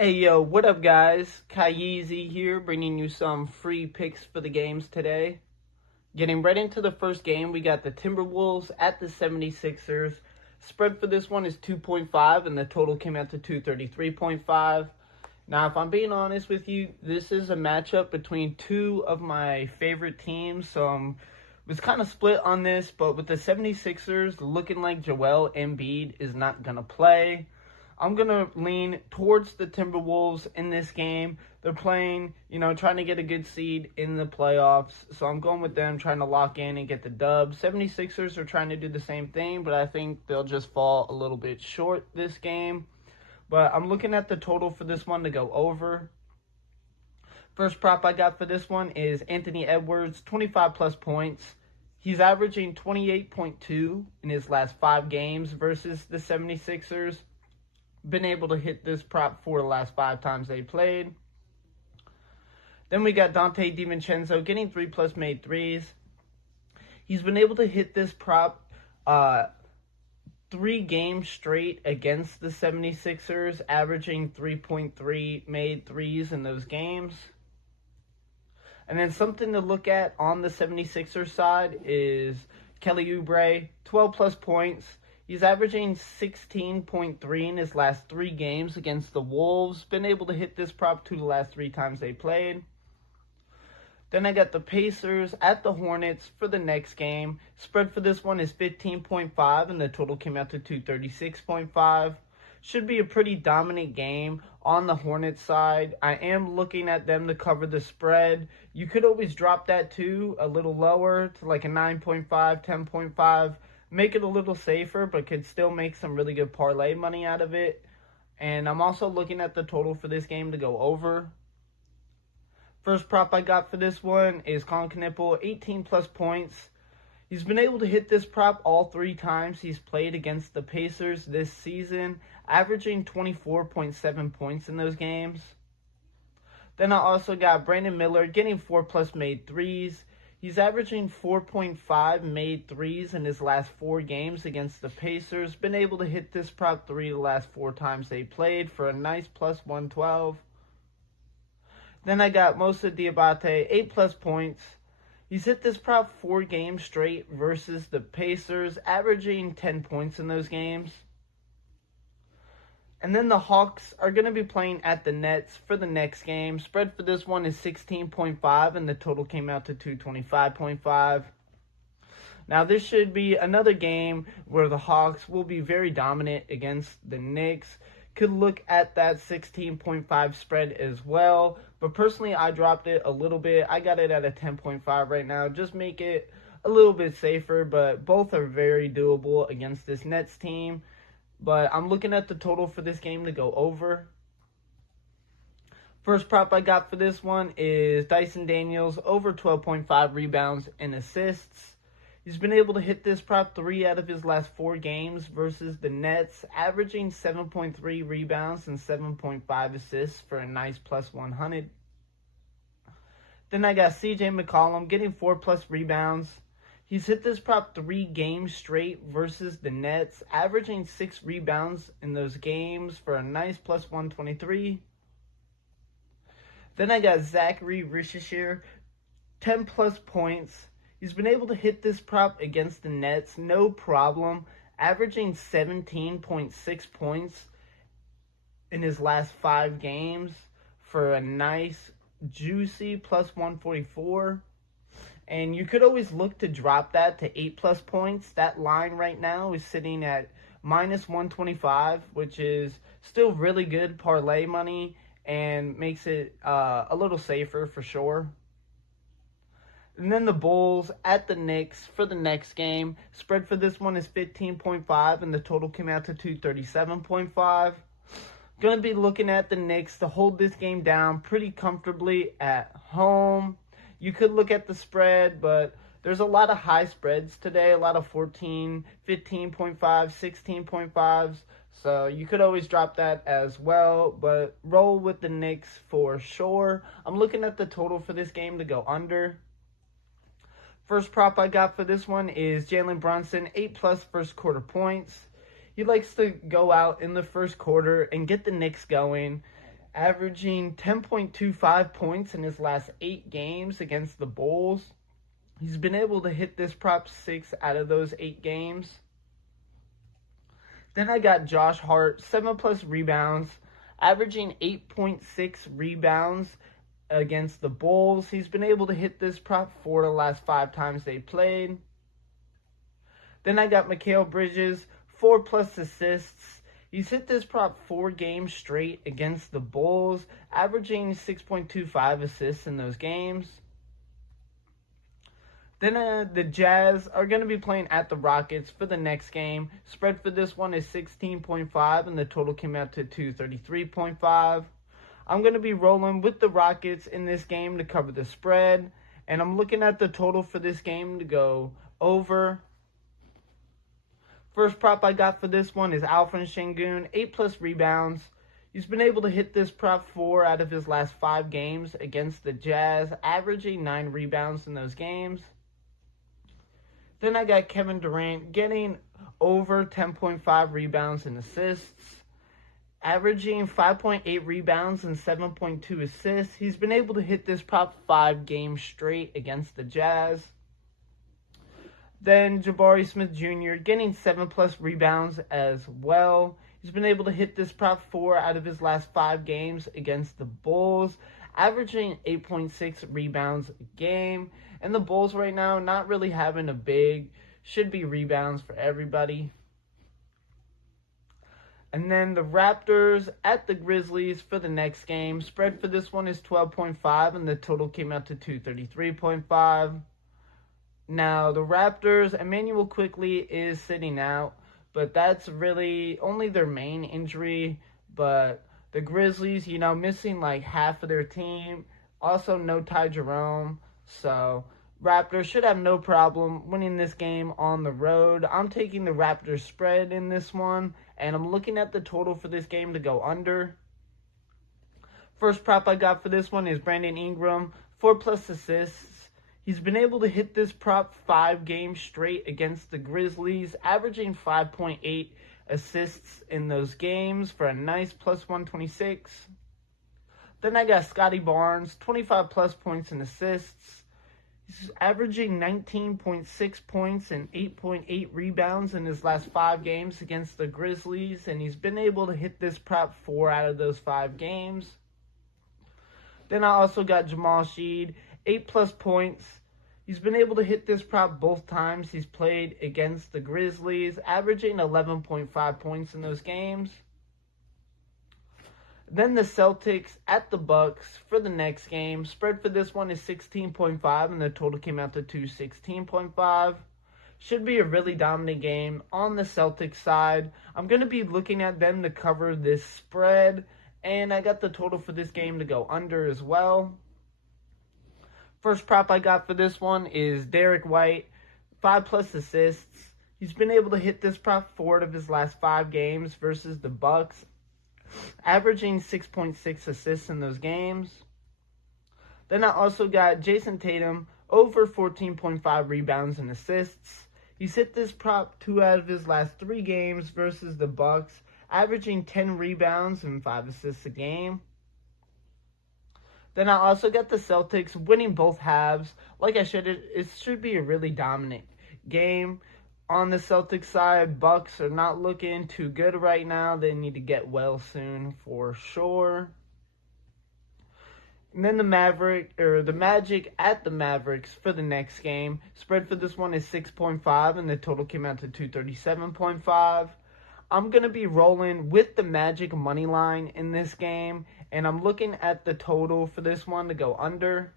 Hey yo, what up guys? Kyeezyz here, bringing you some free picks for the games today. Getting right into the first game, we got the Timberwolves at the 76ers. Spread for this one is 2.5 and the total came out to 233.5. Now, if I'm being honest with you, this is a matchup between two of my favorite teams, so I was kind of split on this, but with the 76ers looking like Joel Embiid is not going to play, I'm going to lean towards the Timberwolves in this game. They're playing, trying to get a good seed in the playoffs. So I'm going with them, trying to lock in and get the dub. 76ers are trying to do the same thing, but I think they'll just fall a little bit short this game. But I'm looking at the total for this one to go over. First prop I got for this one is Anthony Edwards, 25 plus points. He's averaging 28.2 in his last 5 games versus the 76ers. Been able to hit this prop 4 the last 5 times they played. Then we got Dante DiVincenzo getting 3 plus made threes. He's been able to hit this prop 3 games straight against the 76ers, averaging 3.3 made threes in those games. And then something to look at on the 76ers side is Kelly Oubre, 12 plus points. He's averaging 16.3 in his last 3 games against the Wolves. Been able to hit this prop 2 the last 3 times they played. Then I got the Pacers at the Hornets for the next game. Spread for this one is 15.5 and the total came out to 236.5. Should be a pretty dominant game on the Hornets side. I am looking at them to cover the spread. You could always drop that too a little lower to like a 9.5, 10.5. Make it a little safer, but could still make some really good parlay money out of it. And I'm also looking at the total for this game to go over. First prop I got for this one is Colin Knippel, 18 plus points. He's been able to hit this prop all 3 times he's played against the Pacers this season, averaging 24.7 points in those games. Then I also got Brandon Miller getting 4 plus made threes. He's averaging 4.5 made threes in his last 4 games against the Pacers. Been able to hit this prop 3 the last 4 times they played for a nice plus 112. Then I got Moussa Diabate, 8 plus points. He's hit this prop 4 games straight versus the Pacers, averaging 10 points in those games. And then the Hawks are going to be playing at the Nets for the next game. Spread for this one is 16.5 and the total came out to 225.5. Now this should be another game where the Hawks will be very dominant against the Knicks. Could look at that 16.5 spread as well. But personally, I dropped it a little bit. I got it at a 10.5 right now. Just make it a little bit safer, but both are very doable against this Nets team. But I'm looking at the total for this game to go over. First prop I got for this one is Dyson Daniels, over 12.5 rebounds and assists. He's been able to hit this prop 3 out of his last 4 games versus the Nets, averaging 7.3 rebounds and 7.5 assists for a nice plus 100. Then I got CJ McCollum getting 4 plus rebounds. He's hit this prop 3 games straight versus the Nets, averaging 6 rebounds in those games for a nice plus 123. Then I got Zachary Richishire, 10 plus points. He's been able to hit this prop against the Nets, no problem, averaging 17.6 points in his last 5 games for a nice, juicy plus 144. And you could always look to drop that to 8 plus points. That line right now is sitting at minus 125, which is still really good parlay money and makes it a little safer for sure. And then the Bulls at the Knicks for the next game. Spread for this one is 15.5 and the total came out to 237.5. Going to be looking at the Knicks to hold this game down pretty comfortably at home. You could look at the spread, but there's a lot of high spreads today, a lot of 14, 15.5, 16.5s. So you could always drop that as well, but roll with the Knicks for sure. I'm looking at the total for this game to go under. First prop I got for this one is Jalen Brunson, 8 plus first quarter points. He likes to go out in the first quarter and get the Knicks going. averaging 10.25 points in his last 8 games against the Bulls. He's been able to hit this prop 6 out of those 8 games. Then I got Josh Hart, 7+ rebounds, averaging 8.6 rebounds against the Bulls. He's been able to hit this prop 4 the last 5 times they played. Then I got Mikal Bridges, 4+ assists. He's hit this prop 4 games straight against the Bulls, averaging 6.25 assists in those games. Then the Jazz are going to be playing at the Rockets for the next game. Spread for this one is 16.5, and the total came out to 233.5. I'm going to be rolling with the Rockets in this game to cover the spread, and I'm looking at the total for this game to go over. First prop I got for this one is Alfred Sengun, 8+ rebounds. He's been able to hit this prop 4 out of his last 5 games against the Jazz, averaging 9 rebounds in those games. Then I got Kevin Durant getting over 10.5 rebounds and assists, averaging 5.8 rebounds and 7.2 assists. He's been able to hit this prop 5 games straight against the Jazz. Then Jabari Smith Jr. getting 7+ rebounds as well. He's been able to hit this prop 4 out of his last 5 games against the Bulls, averaging 8.6 rebounds a game. And the Bulls right now not really having a big, should be rebounds for everybody. And then the Raptors at the Grizzlies for the next game. Spread for this one is 12.5, and the total came out to 233.5. Now, the Raptors, Emmanuel Quickley is sitting out, but that's really only their main injury. But the Grizzlies, missing like half of their team. Also, no Ty Jerome. So, Raptors should have no problem winning this game on the road. I'm taking the Raptors spread in this one, and I'm looking at the total for this game to go under. First prop I got for this one is Brandon Ingram, 4+ assists. He's been able to hit this prop 5 games straight against the Grizzlies, averaging 5.8 assists in those games for a nice +126. Then I got Scotty Barnes, 25+ points and assists. He's averaging 19.6 points and 8.8 rebounds in his last 5 games against the Grizzlies, and he's been able to hit this prop 4 out of those 5 games. Then I also got Jamal Sheed, 8+ points. He's been able to hit this prop both times he's played against the Grizzlies, averaging 11.5 points in those games. Then the Celtics at the Bucks for the next game. Spread for this one is 16.5, and the total came out to 216.5. Should be a really dominant game on the Celtics side. I'm going to be looking at them to cover this spread, and I got the total for this game to go under as well. First prop I got for this one is Derek White, 5+ assists. He's been able to hit this prop 4 of his last 5 games versus the Bucks, averaging 6.6 assists in those games. Then I also got Jason Tatum, over 14.5 rebounds and assists. He's hit this prop 2 out of his last 3 games versus the Bucks, averaging 10 rebounds and 5 assists a game. Then I also got the Celtics winning both halves. Like I said, it should be a really dominant game. On the Celtics side, Bucks are not looking too good right now. They need to get well soon for sure. And then the Magic at the Mavericks for the next game. Spread for this one is 6.5, and the total came out to 237.5. I'm going to be rolling with the Magic money line in this game, and I'm looking at the total for this one to go under.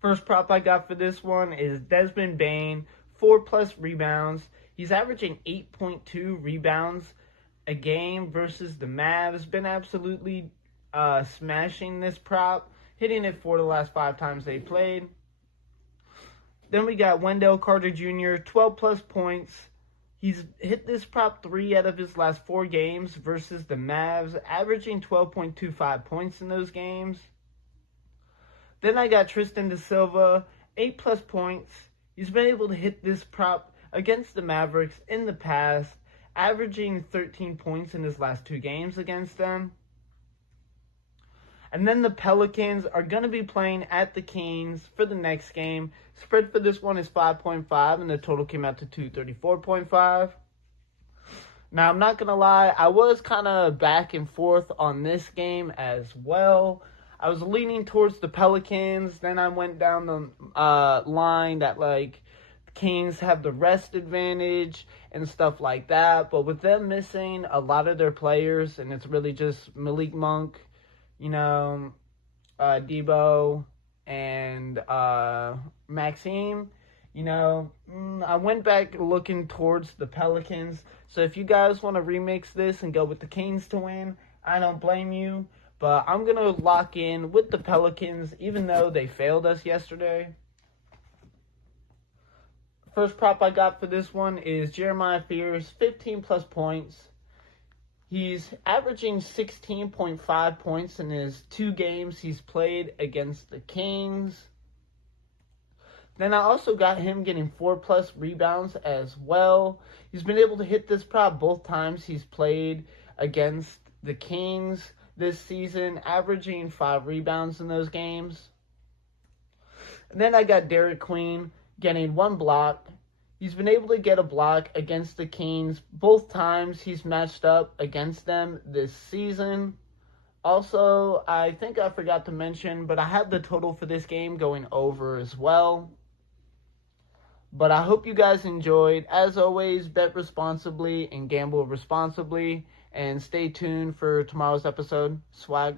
First prop I got for this one is Desmond Bane, 4+ rebounds. He's averaging 8.2 rebounds a game versus the Mavs. Been absolutely smashing this prop, hitting it 4 the last 5 times they played. Then we got Wendell Carter Jr., 12+ points. He's hit this prop 3 out of his last 4 games versus the Mavs, averaging 12.25 points in those games. Then I got Tristan da Silva, 8+ points. He's been able to hit this prop against the Mavericks in the past, averaging 13 points in his last 2 games against them. And then the Pelicans are going to be playing at the Kings for the next game. Spread for this one is 5.5, and the total came out to 234.5. Now, I'm not going to lie, I was kind of back and forth on this game as well. I was leaning towards the Pelicans. Then I went down the line that, like, the Kings have the rest advantage and stuff like that. But with them missing a lot of their players, and it's really just Malik Monk, Debo, and Maxime, I went back looking towards the Pelicans. So if you guys want to remix this and go with the Kings to win, I don't blame you. But I'm going to lock in with the Pelicans, even though they failed us yesterday. First prop I got for this one is Jeremiah Fears, 15-plus points. He's averaging 16.5 points in his 2 games he's played against the Kings. Then I also got him getting 4-plus rebounds as well. He's been able to hit this prop both times he's played against the Kings this season, averaging 5 rebounds in those games. And then I got Derek Queen getting 1 block. He's been able to get a block against the Kings both times he's matched up against them this season. Also, I think I forgot to mention, but I have the total for this game going over as well. But I hope you guys enjoyed. As always, bet responsibly and gamble responsibly. And stay tuned for tomorrow's episode. Swag.